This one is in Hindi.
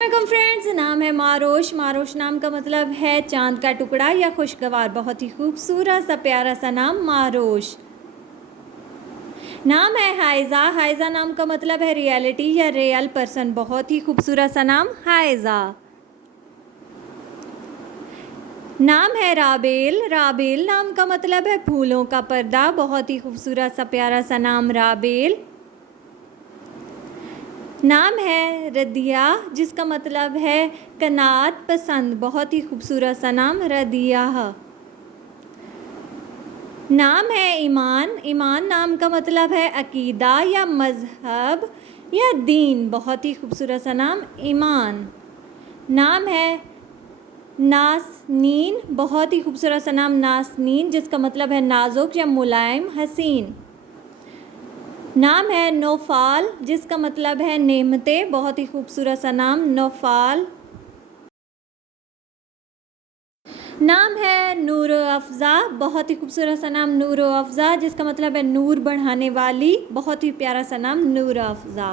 वेलकम फ्रेंड्स, नाम है मारोश। मारोश नाम का मतलब है चांद का टुकड़ा या खुशगवार। बहुत ही खूबसूरत सा प्यारा सा नाम मारोश। नाम है हाइज़ा। हाइज़ा नाम का मतलब है रियलिटी या रियल पर्सन। बहुत ही खूबसूरत सा नाम हाइज़ा। नाम है राबेल। राबेल नाम का मतलब है फूलों का पर्दा। बहुत ही खूबसूरत सा प्यारा सा नाम राबेल। नाम है रदिया, जिसका मतलब है कनात पसंद। बहुत ही खूबसूरत सा नाम रदिया। नाम है ईमान। ईमान नाम का मतलब है अकीदा या मज़हब या दीन। बहुत ही खूबसूरत सा नाम ईमान। नाम है नासनीन। बहुत ही खूबसूरत सा नाम नासनीन, जिसका मतलब है नाजुक या मुलायम हसीन। नाम है नौफाल, जिसका मतलब है नेमतें। बहुत ही खूबसूरत सा नाम नौफाल। नाम है नूर अफ़ज़ा। बहुत ही खूबसूरत सा नाम नूर अफ़ज़ा, जिसका मतलब है नूर बढ़ाने वाली। बहुत ही प्यारा सा नाम नूर अफ़ज़ा।